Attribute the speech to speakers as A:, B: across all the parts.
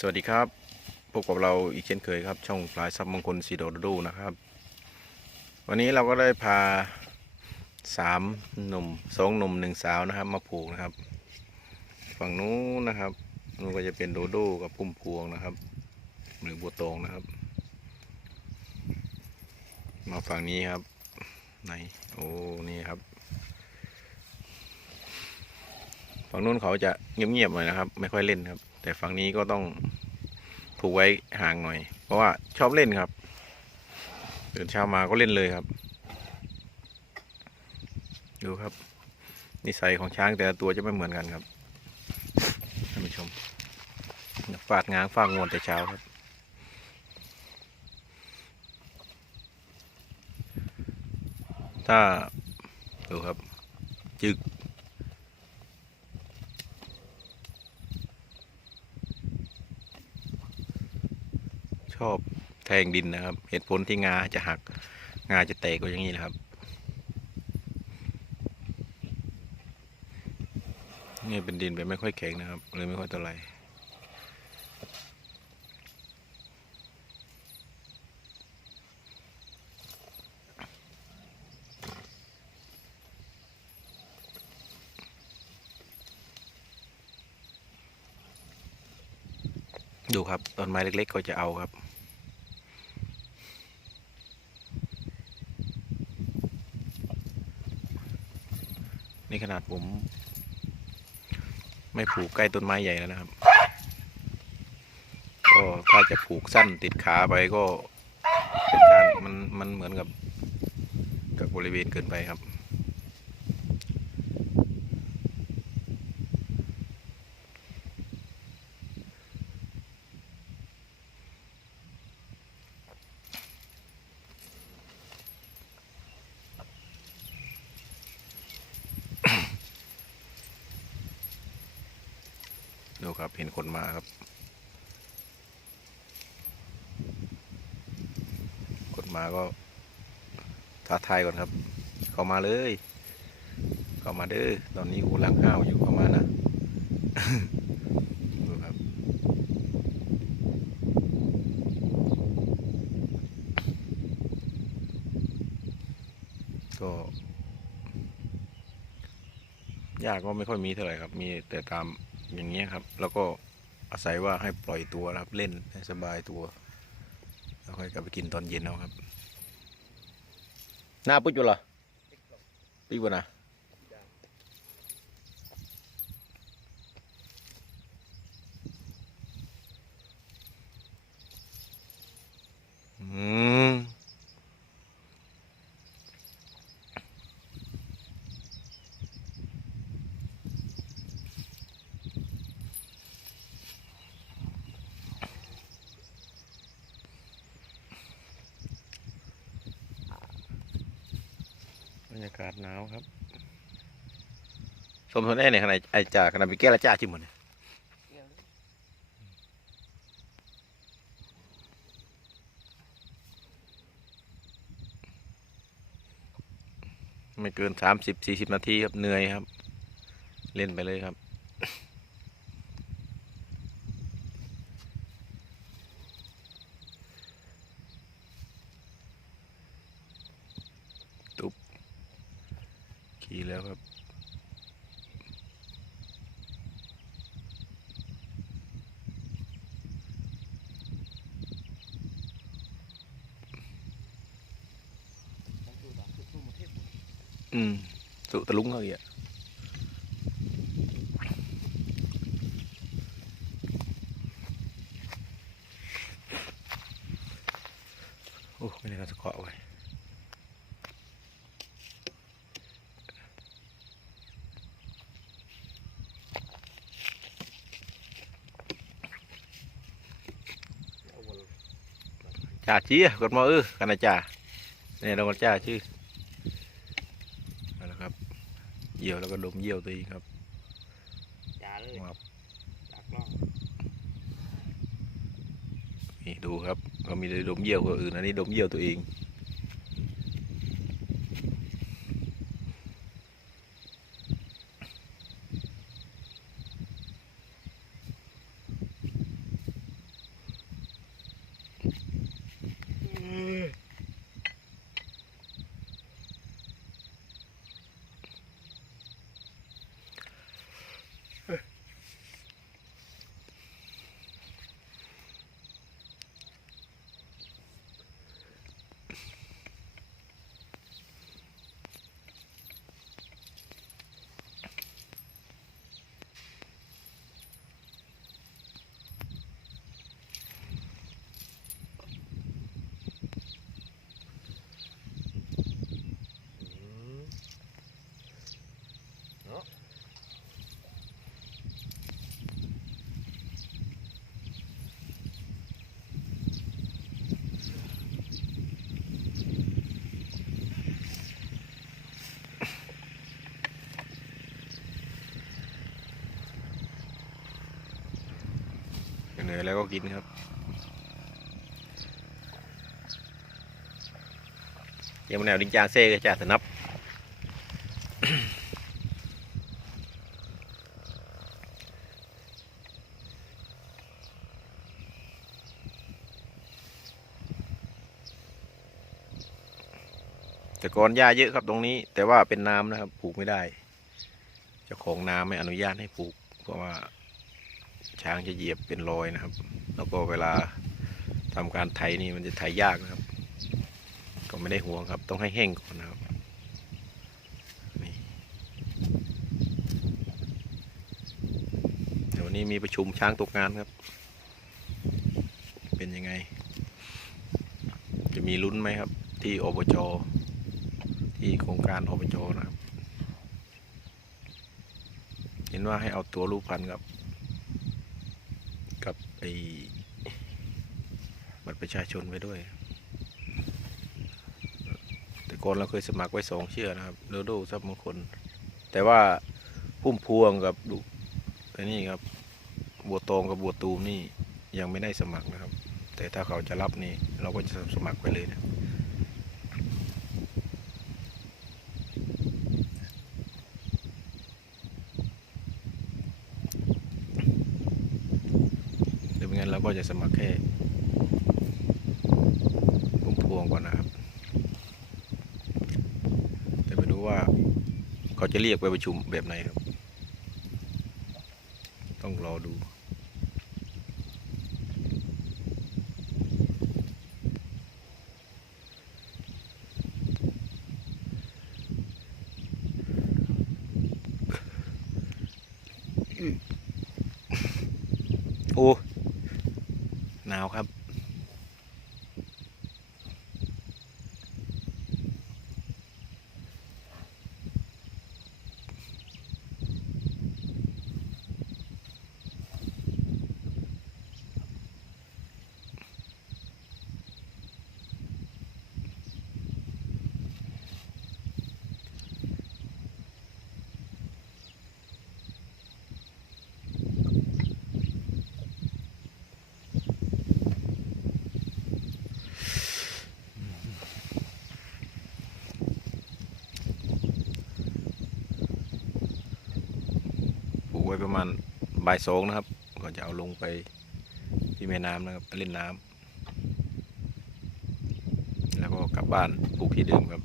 A: สวัสดีครับพบกับเราอีกเช่นเคยครับ ช่องปลายซับมงคลสีโดดดูนะครับ วันนี้เราก็ได้พาสามหนุ่มสองหนุ่มหนึ่งสาวนะครับ มาผูกนะครับ ฝั่งนู้นนะครับนู้นก็จะเป็นโดโดกับพุ่มพวงนะครับ หรือบัวตองนะครับ มาฝั่งนี้ครับไหนโอ้นี่ครับฝั่งนู้นเขาจะเงียบๆหน่อยนะครับ ไม่ค่อยเล่นครับ แต่ฝั่งนี้ก็ต้องผูกไว้ห่างหน่อย เพราะว่าชอบเล่นครับตื่นเช้ามาก็เล่นเลยครับ ดูครับ นิสัยของช้างแต่ละตัวจะไม่เหมือนกันครับท่านผู้ชมฟาดงางฟาดงวนแต่เช้าครับ ถ้าดูครับ จึก ชอบแทงดินนะครับ เหตุผลที่งาจะหัก งาจะแตกก็อย่างนี้นะครับ นี่เป็นดินไปไม่ค่อยแข็งนะครับเลยไม่ค่อยเท่าไหร่ ดูครับต้นไม้เล็กๆก็จะเอาครับ นี่ขนาดผม ไม่ผูกใกล้ต้นไม้ใหญ่แล้วนะครับ ก็ถ้าจะผูกสั้นติดขาไปก็เป็นการมันมันเหมือนกับกับบริเวณเกินไปครับ เห็นคนมาครับ คนมาก็ท้าทายก่อนครับ เข้ามาเลย เข้ามาเด้อตอนนี้กูหลังห้าวอยู่เข้ามานะดูครับก็ยากก็ไม่ค่อยมีเท่าไหร่ครับ มีแต่ตาม อย่างเงี้ยครับ แล้วก็อาศัยว่าให้ปล่อยตัวครับเล่นให้สบายตัว แล้วค่อยกลับไปกินตอนเย็นเอาครับ หน้าปุ๊บอยู่เหรอปิ๊บวะนะอืม บ รรยากาศหนาวครับ สมทนได้ในขณะไอจ่าขณะไปแก้ละจ้าจิมหมดเนี่ยไม่เกินสามสิบสี่สิบนาทีครับเหนื่อยครับ เล่นไปเลยครับ ขี่แล้วครับ อืมสุตะลุงเขาอีกอะโอ้ไม่ได้การสะเกาะไว้ จ่าชี้กดมาเออกันนะจ่าเนี่ยเราก็จ่าชื่อนั่นแหละครับเยี่ยวแล้วก็ดมเยี่ยวตัวเองครับ
B: จ่าเลย
A: ครับ
B: จากกล้อง
A: นี่ดูครับเขามีแต่ดมเยี่ยวคนอื่นอันนี้ดมเยี่ยวตัวเอง เหนื่อย แล้วก็กินครับเยังแนวดิงจางเซ่ก็จะสนับแต่ก่อนหญ้าเยอะครับตรงนี้ แต่ว่าเป็นน้ำนะครับปลูกไม่ได้ เจ้าของนาไม่อนุญาตให้ปลูก เพราะว่า ช้างจะเหยียบเป็นรอยนะครับ แล้วก็เวลาทำการไถนี่มันจะไถยากนะครับ ก็ไม่ได้ห่วงครับ ต้องให้แห้งก่อนนะครับนี่เดี๋ยววันนี้มีประชุมช้างตกงานครับ เป็นยังไง จะมีลุ้นไหมครับ ที่อบจที่โครงการอบจนะครับ เห็นว่าให้เอาตัวรูปพันธุ์กับกับ ไอ้บัตรประชาชนไว้ด้วย แต่ก่อนเราเคยสมัครไว้สองเชื่อนะครับโดโดซับมงคล แต่ว่าพุ่มพวงกับดูไอ้นี่ครับ บัวตองกับบัวตูมนี่ยังไม่ได้สมัครนะครับ แต่ถ้าเขาจะรับนี่เราก็จะสมัครไปเลยนะ หรือไม่ งั้นเราก็จะสมัครแค่พุ่มพวงก่อนนะครับ แต่ไม่รู้ว่าเขาจะเรียกไปประชุมแบบไหนครับ ต้องรอดูโอ้ ปลูกไว้ประมาณบ่ายสองนะครับก่อนจะเอาลงไปที่แม่น้ำนะครับไปเล่นน้ำแล้วก็กลับบ้านปลูกที่เดิมครับ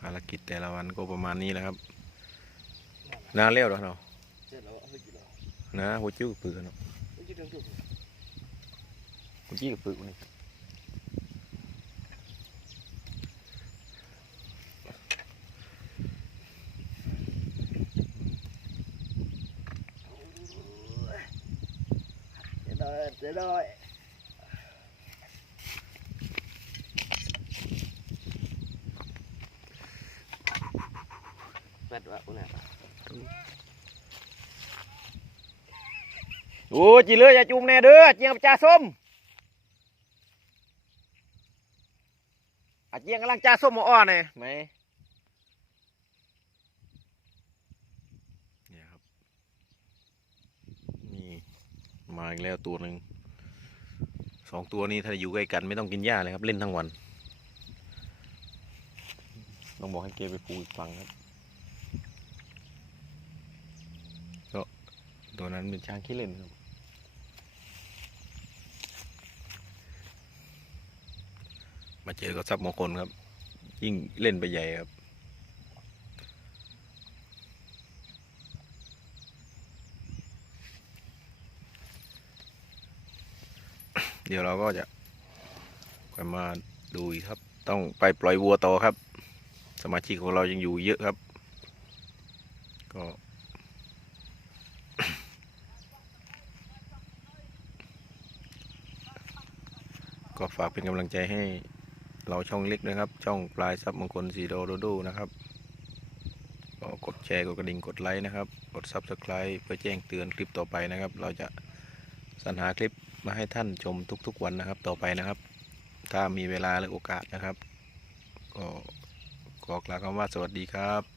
A: ภารกิจแต่ละวันก็ประมาณนี้แหละครับนานแล้วเหรอเนาะ
B: เสร็จแล้วเอาไปกินแล้ว
A: นะหัวจิ้วกับปืนเนาะ
B: ไม่ใช่เรื่องถูก
A: หัวจิ้วกับปืนนี่
B: เดี๋ยวได้เดี๋ยวได้เปิดว่าอุ่นอะ
A: โอ้จีเลืออย่าจุ่มแน่เด้อเจียงกับจ่าส้มอาเจียงกำลังจ่าส้มมาอ้อเนี่ยไหมเนี่ยครับ นี่ มาอีกแล้วตัวหนึ่งสองตัวนี้ถ้าอยู่ใกล้กันไม่ต้องกินหญ้าเลยครับ เล่นทั้งวัน ต้องบอกให้เกไปปูอีกฝั่งครับก็ตัวนั้นเป็นช้างขี้เล่นครับมาเจอกับทรัพย์มงคลครับ ยิ่งเล่นไปใหญ่ครับ เดี๋ยวเราก็จะไปมาดูครับ ต้องไปปล่อยวัวต่อครับ สมาชิกของเรายังอยู่เยอะครับ ก็ก็ฝากเป็นกำลังใจให้เราช่องเล็กนะครับ ช่องปลายซับมงคลสีโดโดโดนะครับก็กดแชร์กดกระดิ่งกดไลค์นะครับ กด Subscribe เพื่อแจ้งเตือนคลิปต่อไปนะครับ เราจะสรรหาคลิป มาให้ท่านชมทุกๆวันนะครับ ต่อไปนะครับ ถ้ามีเวลาและโอกาสนะครับ ก็ขอกล่าวคำว่าสวัสดีครับ